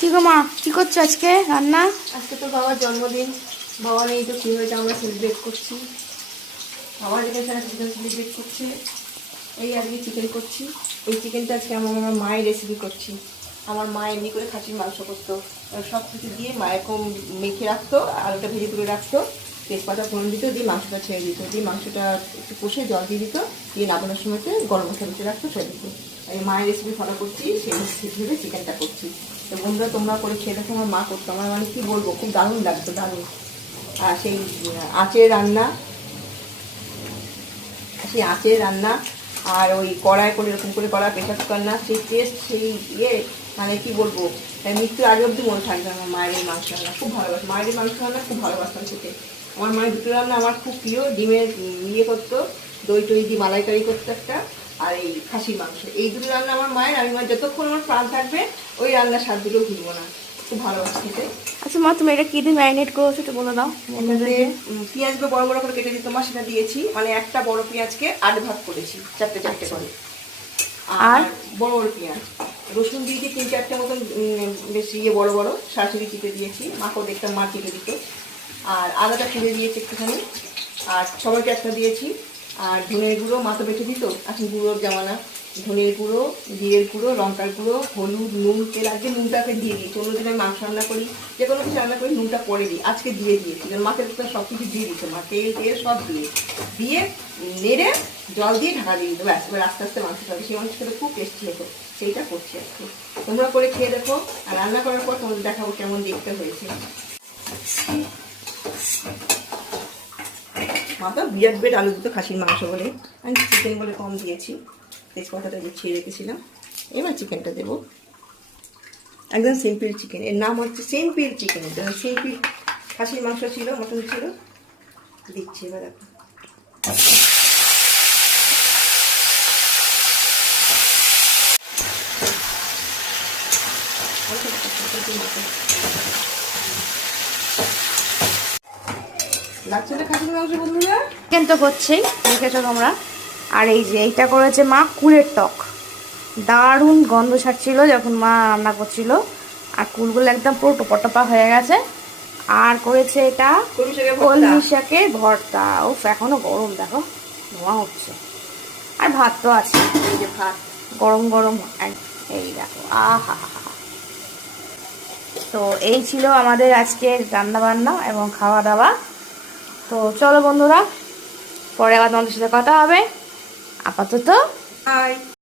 কি গো মা, কি করছো আজকে রান্না? আজকে তো বাবার জন্মদিন। বাবা নেই তো কি হয়েছে, আমরা সেলিব্রেট করছি। বাবার এখানে সেলিব্রেট করছে। এই আজকে চিকেন করছি। এই চিকেনটা আজকে আমার মায়ের রেসিপি করছি। আমার মা এমনি করে খাসির মাংস করতো, সব কিছু দিয়ে মায়ের কম মেখে রাখতো, আলুটা ভেজে তুলে রাখতো, তেজপাতা ফোড়ন দিত, দিয়ে মাংসটা ছেড়ে দিত, দিয়ে মাংসটা একটু কষে জল দিয়ে দিত, দিয়ে নামানোর সময়তে গরম মশলা দিতে রাখতো, ছেড়ে দিত। এই মায়ের রেসিপি ফলো করছি, সেই হিসেবে চিকেনটা করছি। তো বন্ধুরা তোমরা করে খেয়ে দেখো, আমার মা করতো, আমার মানে কী বলবো, খুব দারুণ লাগতো, দারুণ। আর সেই আঁচের রান্না, সেই আঁচের রান্না, আর ওই কড়াই করে এরকম করে কড়া, প্রেশার কুকার না, সেই টেস্ট, সেই ইয়ে, মানে কি বলবো, মৃত্যুর আগে অব্দি মনে থাকবে আমার মায়ের এই মাংস রান্না। খুব ভালোবাসি মায়ের এই মাংস রান্না, খুব ভালোবাসতাম খেতে। আমার মায়ের দুটো রান্না আমার খুব প্রিয়। ডিমের ইয়ে করতো, দই টই দিয়ে মালাইকারি করতো একটা, আর এই খাসির মাংস, এই দুটো রান্না আমার মায়ের। আমি মানে যতক্ষণ আমার প্রাণ থাকবে ওই রান্নার স্বাদ দুটো ভুলবো না, খুব ভালোবাসি খেতে। আচ্ছা মা, তুমি এটা কি দিয়ে ম্যারিনেট করেছো একটু বলে দাও। পেঁয়াজগুলো বড় বড় করে কেটে দিতে মা, সেটা দিয়েছি। মানে একটা বড় পেঁয়াজকে 8 ভাগ করেছি, চারটে চারটে করে। আর বড় বড় পেঁয়াজ, রসুন দিয়েছি 3-4টে মতন, বেশি ইয়ে বড় বড় শাশুড়ি চিপে দিয়েছি, মাকেও দেখতাম মা চিপে দিত। আর আদাটা ফেলে দিয়েছি একটুখানি, আর সবাইকে একটা দিয়েছি। আর ধনের গুঁড়ো মা তো বেটে দিত, এখন গুঁড়োর জামানা। ধনের গুঁড়ো, জিরের গুঁড়ো, লঙ্কার গুঁড়ো, হলুদ, নুন, তেল। আজকে নুনটাকে দিয়ে দিয়েছি, অন্যদিন আমি মাংস রান্না করি, যে কোনো কিছু রান্না করি নুনটা পরে দিই, আজকে দিয়ে দিয়েছি। মাকে সব কিছু দিয়ে দিত মা, তেল তেল সব দিয়ে নেড়ে জল দিয়ে ঢাকা দিয়ে দিত, ব্যাস। এবার আস্তে আস্তে মাংস খাবে, সেই মাংস খেতে খুব টেস্টি হতো। সেইটা করছি আজকে, তোমরা করে খেয়ে দেখো। আর রান্না করার পর তোমাদের দেখাবো কেমন দেখতে হয়েছে। মা তো বিরাট বিরাট আলু দিত খাসির মাংস বলে, আমি চিকেন বলে কম দিয়েছি। তেজপাতাটা গুছিয়ে রেখেছিলাম। এবার চিকেনটা দেবো, একদম সিম্পল চিকেন। এর নাম হচ্ছে সিম্পল চিকেন। সিম্পল খাসির মাংস ছিল, মটন ছিল, দিচ্ছি এবার। এখন লাগছে না খাসির মাংস বন্ধুরা? চিকেন তো করছেই, দেখেছো তোমরা। আর এই যে এইটা করেছে মা, কুলের টক। দারুণ গন্ধ ছাড়ছিল যখন মা রান্না করছিল, আর কুলগুলো একদম পুরো টোপা টোপা হয়ে গেছে। আর করেছে এটা কলমি শাকের ভর্তা। উফ, এখনো গরম, দেখো ধোঁয়া হচ্ছে। আর ভাত তো আছে, এই যে ভাত গরম গরম। এই দেখো, আহা হা হা। তো এই ছিল আমাদের আজকের রান্না বান্না এবং খাওয়া দাওয়া। তো চলো বন্ধুরা, পরে আবার তোমাদের সাথে কথা হবে। আপাতত হাই।